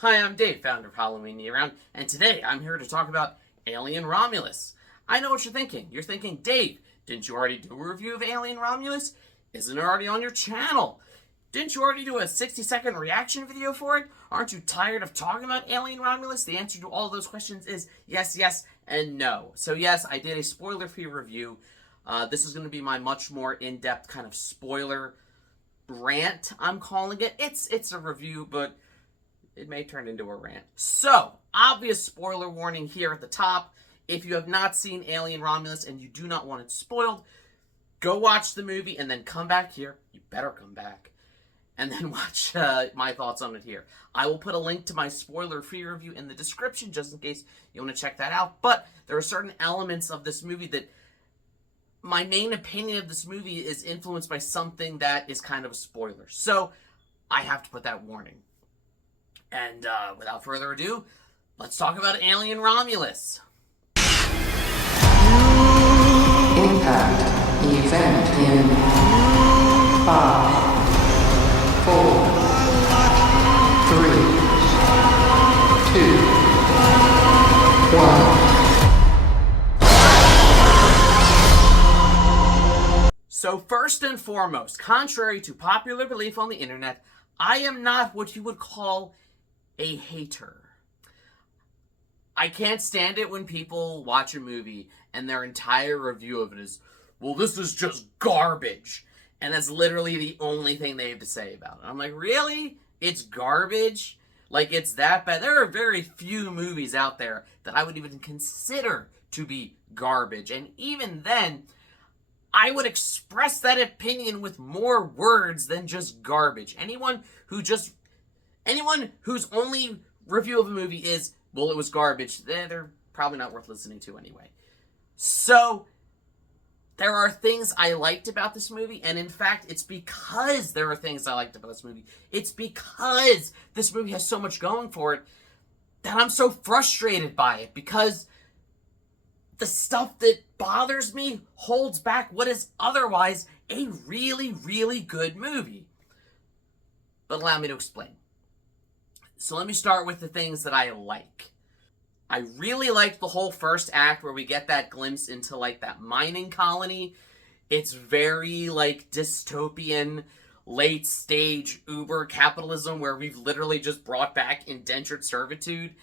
Hi, I'm Dave, founder of Halloween Year Round, and today I'm here to talk about Alien Romulus. I know what you're thinking. You're thinking, Dave, didn't you already do a review of Alien Romulus? Isn't it already on your channel? Didn't you already do a 60-second reaction video for it? Aren't you tired of talking about Alien Romulus? The answer to all those questions is yes, yes, and no. So yes, I did a spoiler-free review. This is going to be my much more in-depth kind of spoiler rant, I'm calling it. It's a review, but it may turn into a rant. So, obvious spoiler warning here at the top. If you have not seen Alien Romulus and you do not want it spoiled, go watch the movie and then come back here. You better come back. And then watch my thoughts on it here. I will put a link to my spoiler-free review in the description just in case you want to check that out. But there are certain elements of this movie that my main opinion of this movie is influenced by something that is kind of a spoiler. So, I have to put that warning. And without further ado, let's talk about Alien Romulus. Impact event in 5, 4, 3, 2, 1. So first and foremost, contrary to popular belief on the internet, I am not what you would call a hater. I can't stand it when people watch a movie and their entire review of it is, well, this is just garbage. And that's literally the only thing they have to say about it. I'm like, really? It's garbage? Like, it's that bad? There are very few movies out there that I would even consider to be garbage. And even then, I would express that opinion with more words than just garbage. Anyone whose only review of a movie is, well, it was garbage, they're probably not worth listening to anyway. So, there are things I liked about this movie, and in fact, it's because there are things I liked about this movie. It's because this movie has so much going for it that I'm so frustrated by it, because the stuff that bothers me holds back what is otherwise a really, really good movie. But allow me to explain. So let me start with the things that I like. I really like the whole first act where we get that glimpse into, like, that mining colony. It's very, like, dystopian, late-stage Uber capitalism where we've literally just brought back indentured servitude.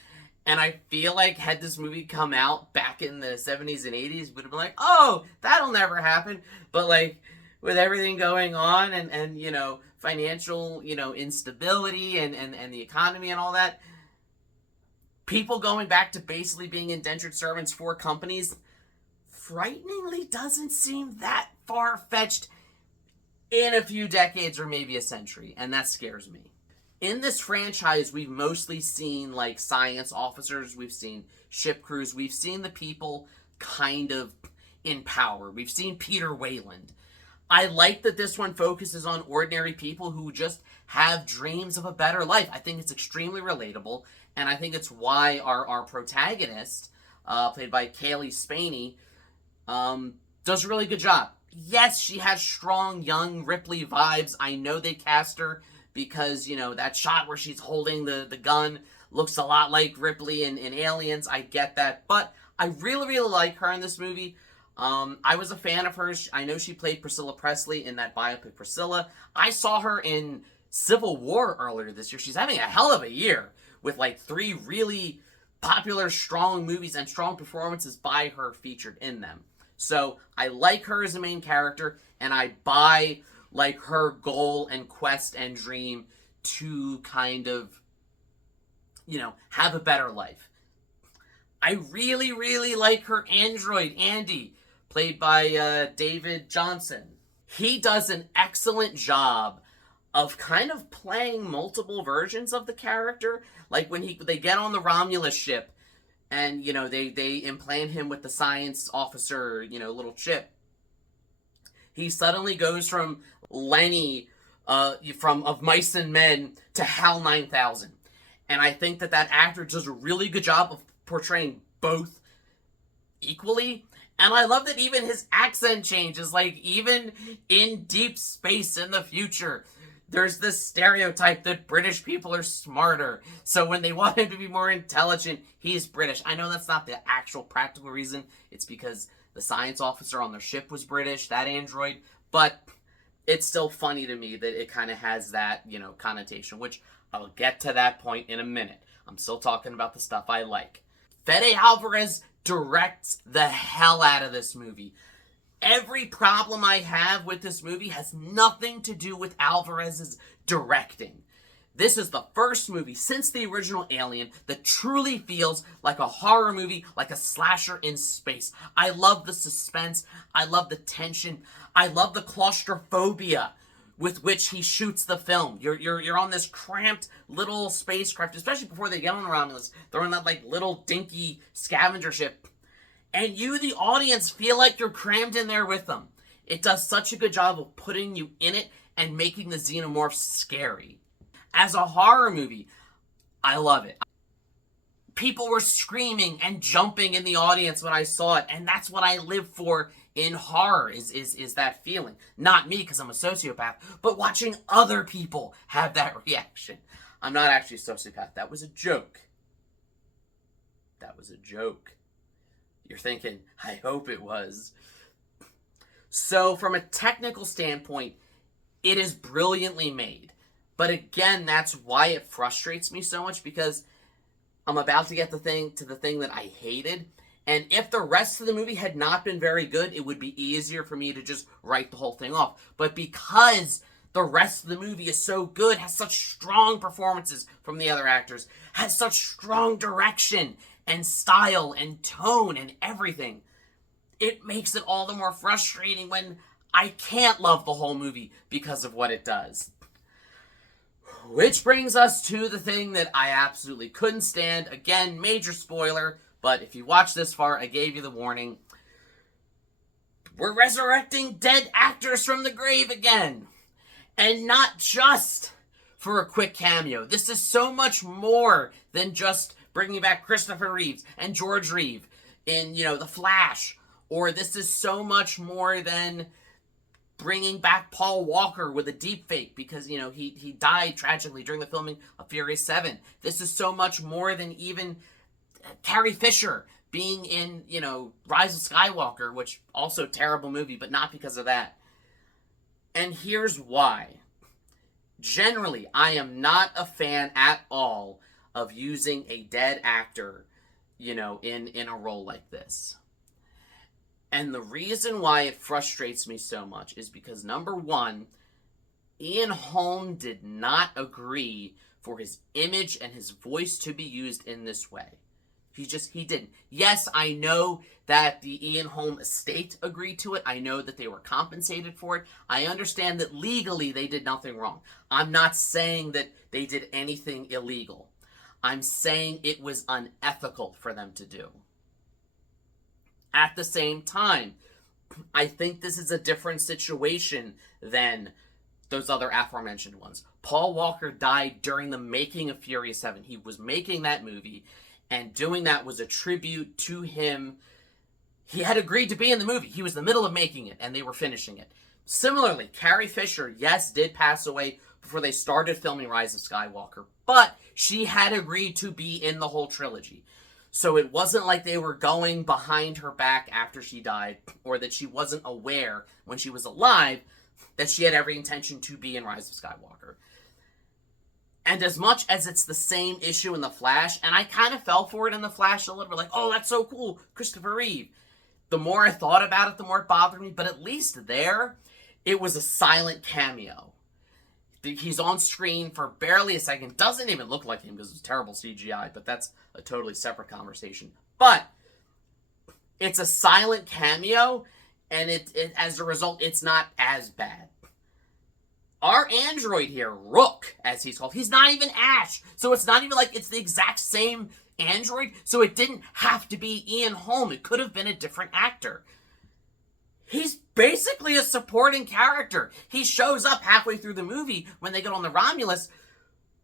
And I feel like had this movie come out back in the 70s and 80s, would have been like, oh, that'll never happen. But, like, with everything going on and you know, financial, you know, instability and the economy and all that, people going back to basically being indentured servants for companies frighteningly doesn't seem that far-fetched in a few decades or maybe a century, and that scares me. In this franchise, we've mostly seen, like, science officers, we've seen ship crews, we've seen the people kind of in power. We've seen Peter Weyland. I like that this one focuses on ordinary people who just have dreams of a better life. I think it's extremely relatable, and I think it's why our protagonist, played by Kaylee Spaney, does a really good job. Yes, she has strong, young Ripley vibes. I know they cast her because, you know, that shot where she's holding the gun looks a lot like Ripley in Aliens. I get that, but I really, really like her in this movie. I was a fan of hers. I know she played Priscilla Presley in that biopic Priscilla. I saw her in Civil War earlier this year. She's having a hell of a year with, like, 3 really popular, strong movies and strong performances by her featured in them. So I like her as a main character, and I buy, like, her goal and quest and dream to kind of, you know, have a better life. I really, really like her android, Andy, played by David Johnson. He does an excellent job of kind of playing multiple versions of the character. Like when they get on the Romulus ship and, you know, they implant him with the science officer, you know, little chip. He suddenly goes from Lenny of Mice and Men to Hal 9000. And I think that actor does a really good job of portraying both equally. And I love that even his accent changes, like, even in deep space in the future, There's this stereotype that British people are smarter. So when they want him to be more intelligent, he's British. I know that's not the actual practical reason. It's because the science officer on their ship was British, that android. But it's still funny to me that it kind of has that, connotation, which I'll get to that point in a minute. I'm still talking about the stuff I like. Fede Alvarez directs the hell out of this movie. Every problem I have with this movie has nothing to do with Alvarez's directing. This is the first movie since the original Alien that truly feels like a horror movie, like a slasher in space. I love the suspense. I love the tension. I love the claustrophobia with which he shoots the film. You're on this cramped little spacecraft, especially before they get on Romulus. They're on that little dinky scavenger ship. And you, the audience, feel like you're crammed in there with them. It does such a good job of putting you in it and making the xenomorphs scary. As a horror movie, I love it. People were screaming and jumping in the audience when I saw it, and that's what I live for in horror, is that feeling. Not me, because I'm a sociopath, but watching other people have that reaction. I'm not actually a sociopath. That was a joke. That was a joke. You're thinking, I hope it was. So, from a technical standpoint, it is brilliantly made. But again, that's why it frustrates me so much, because I'm about to get to the thing that I hated. And if the rest of the movie had not been very good, it would be easier for me to just write the whole thing off. But because the rest of the movie is so good, has such strong performances from the other actors, has such strong direction and style and tone and everything, it makes it all the more frustrating when I can't love the whole movie because of what it does. Which brings us to the thing that I absolutely couldn't stand. Again, major spoiler, but if you watched this far, I gave you the warning. We're resurrecting dead actors from the grave again. And not just for a quick cameo. This is so much more than just bringing back Christopher Reeves and George Reeve in, The Flash. Or this is so much more than bringing back Paul Walker with a deepfake because, he died tragically during the filming of Furious 7. This is so much more than even Carrie Fisher being in, Rise of Skywalker, which also terrible movie, but not because of that. And here's why. Generally, I am not a fan at all of using a dead actor, in a role like this. And the reason why it frustrates me so much is because, number one, Ian Holm did not agree for his image and his voice to be used in this way. He didn't. Yes, I know that the Ian Holm estate agreed to it. I know that they were compensated for it. I understand that legally they did nothing wrong. I'm not saying that they did anything illegal. I'm saying it was unethical for them to do. At the same time, I think this is a different situation than those other aforementioned ones. Paul Walker died during the making of Furious 7. He was making that movie, and doing that was a tribute to him. He had agreed to be in the movie. He was in the middle of making it, and they were finishing it. Similarly, Carrie Fisher, yes, did pass away before they started filming Rise of Skywalker, but she had agreed to be in the whole trilogy. So it wasn't like they were going behind her back after she died, or that she wasn't aware when she was alive that she had every intention to be in Rise of Skywalker. And as much as it's the same issue in The Flash, and I kind of fell for it in The Flash a little bit, like, oh, that's so cool, Christopher Reeve. The more I thought about it, the more it bothered me, but at least there, it was a silent cameo. He's on screen for barely a second. Doesn't even look like him because it's terrible CGI, but that's a totally separate conversation. But it's a silent cameo, and it as a result, it's not as bad. Our android here, Rook, as he's called, he's not even Ash. So it's not even like it's the exact same android. So it didn't have to be Ian Holm. It could have been a different actor. He's basically a supporting character. He shows up halfway through the movie when they get on the Romulus,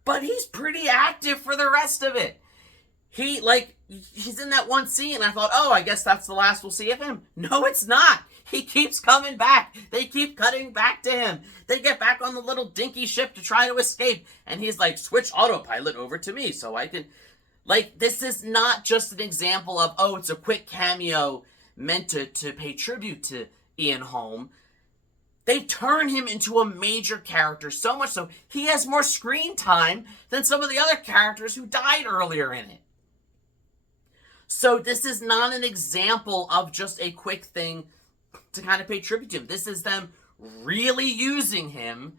but he's pretty active for the rest of it. He's in that one scene, and I thought, oh, I guess that's the last we'll see of him. No, it's not. He keeps coming back. They keep cutting back to him. They get back on the little dinky ship to try to escape. And he's like, switch autopilot over to me so I can... Like, this is not just an example of, oh, it's a quick cameo meant to pay tribute to Ian Holm. They turn him into a major character, so much so he has more screen time than some of the other characters who died earlier in it. So this is not an example of just a quick thing to kind of pay tribute to him. This is them really using him,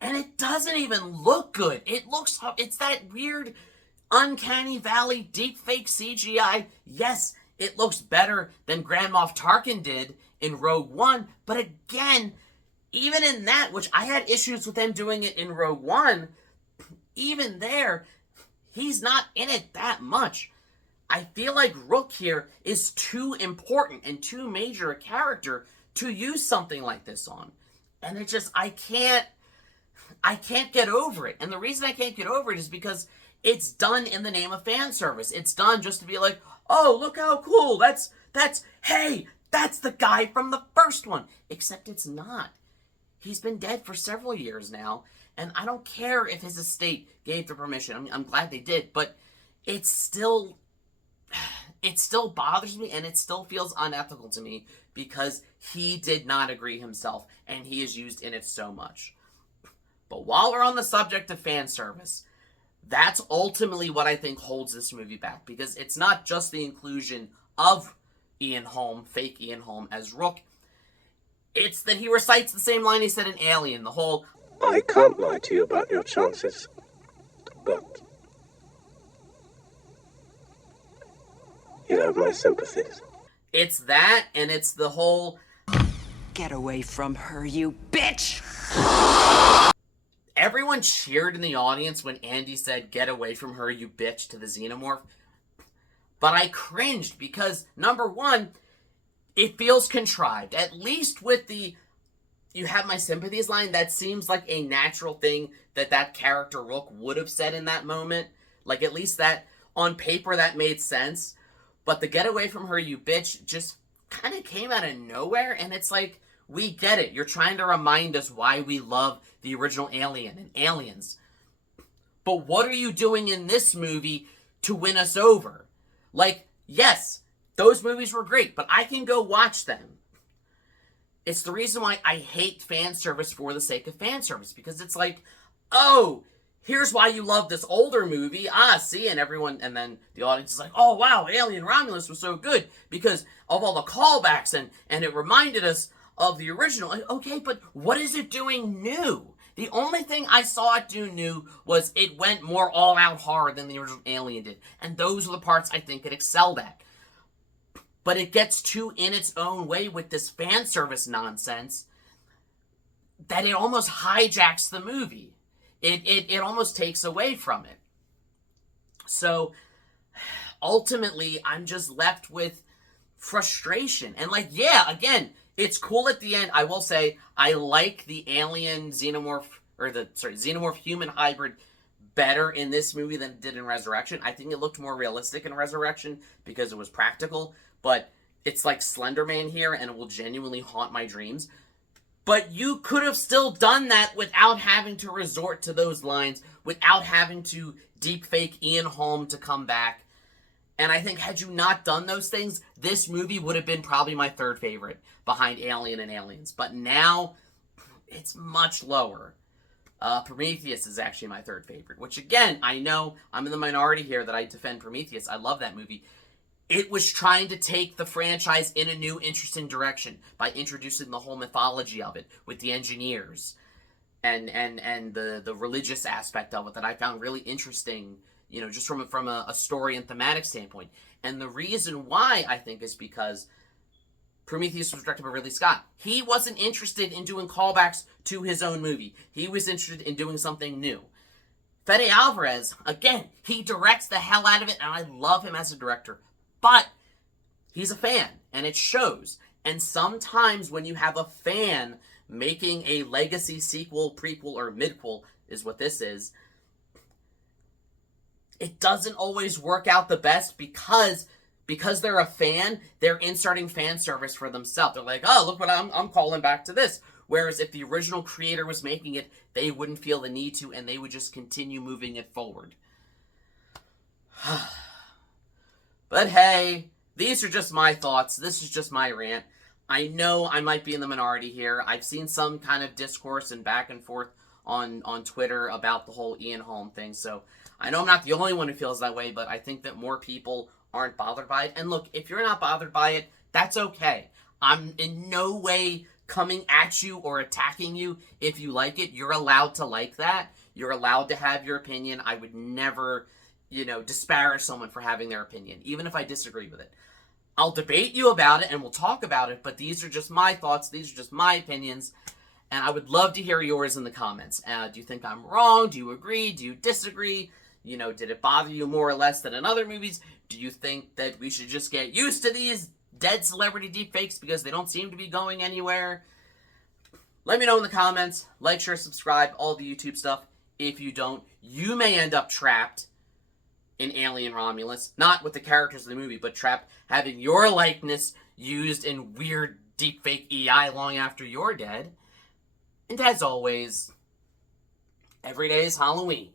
and it doesn't even look good. It's that weird Uncanny Valley deepfake CGI. Yes, it looks better than Grand Moff Tarkin did in Rogue One, but again, even in that, which I had issues with them doing it in Rogue One, even there, he's not in it that much. I feel like Rook here is too important and too major a character to use something like this on. And it just, I can't get over it. And the reason I can't get over it is because it's done in the name of fan service. It's done just to be like, oh, look how cool. Hey, that's the guy from the first one. Except it's not. He's been dead for several years now. And I don't care if his estate gave the permission. I'm glad they did. But it still bothers me, and it still feels unethical to me because he did not agree himself, and he is used in it so much. But while we're on the subject of fan service, that's ultimately what I think holds this movie back, because it's not just the inclusion of Ian Holm, fake Ian Holm, as Rook. It's that he recites the same line he said in Alien, the whole, I can't lie to you about your chances, but you have my sympathies. It's that, and it's the whole, Get away from her, you bitch! everyone cheered in the audience when Andy said, get away from her, you bitch, to the xenomorph. But I cringed because, number one, it feels contrived. At least with the, you have my sympathies line, that seems like a natural thing that character Rook would have said in that moment. Like, at least that, on paper, that made sense. But the get away from her, you bitch, just kind of came out of nowhere. And it's like, we get it. You're trying to remind us why we love the original Alien and Aliens. But what are you doing in this movie to win us over? Like, yes, those movies were great, but I can go watch them. It's the reason why I hate fan service for the sake of fan service, because it's like, oh, here's why you love this older movie. See, and everyone, and then the audience is like, oh, wow, Alien Romulus was so good because of all the callbacks, and it reminded us of the original. Okay, but what is it doing new? The only thing I saw it do new was it went more all-out horror than the original Alien did. And those are the parts I think it excelled at. But it gets too in its own way with this fan service nonsense that it almost hijacks the movie. It almost takes away from it. So, ultimately, I'm just left with frustration. And like, yeah, again, it's cool at the end. I will say, I like the alien xenomorph, xenomorph human hybrid better in this movie than it did in Resurrection. I think it looked more realistic in Resurrection because it was practical, but it's like Slender Man here, and it will genuinely haunt my dreams. But you could have still done that without having to resort to those lines, without having to deepfake Ian Holm to come back. And I think had you not done those things, this movie would have been probably my third favorite behind Alien and Aliens. But now, it's much lower. Prometheus is actually my third favorite, which again, I know I'm in the minority here that I defend Prometheus. I love that movie. It was trying to take the franchise in a new, interesting direction by introducing the whole mythology of it with the engineers and the religious aspect of it that I found really interesting, you know, just from a story and thematic standpoint. And the reason why, I think, is because Prometheus was directed by Ridley Scott. He wasn't interested in doing callbacks to his own movie. He was interested in doing something new. Fede Alvarez, again, he directs the hell out of it, and I love him as a director. But he's a fan, and it shows. And sometimes when you have a fan making a legacy sequel, prequel, or midquel, is what this is, it doesn't always work out the best because because they're a fan, they're inserting fan service for themselves. They're like, oh, look what I'm calling back to this. Whereas if the original creator was making it, they wouldn't feel the need to, and they would just continue moving it forward. But hey, these are just my thoughts. This is just my rant. I know I might be in the minority here. I've seen some kind of discourse and back and forth on Twitter about the whole Ian Holm thing, so I know I'm not the only one who feels that way, but I think that more people aren't bothered by it. And look, if you're not bothered by it, that's okay. I'm in no way coming at you or attacking you. If you like it, you're allowed to like that. You're allowed to have your opinion. I would never, disparage someone for having their opinion, even if I disagree with it. I'll debate you about it and we'll talk about it, but these are just my thoughts. These are just my opinions. And I would love to hear yours in the comments. Do you think I'm wrong? Do you agree? Do you disagree? Did it bother you more or less than in other movies? Do you think that we should just get used to these dead celebrity deepfakes because they don't seem to be going anywhere? Let me know in the comments. Like, share, subscribe, all the YouTube stuff. If you don't, you may end up trapped in Alien Romulus. Not with the characters of the movie, but trapped having your likeness used in weird deepfake EI long after you're dead. And as always, every day is Halloween.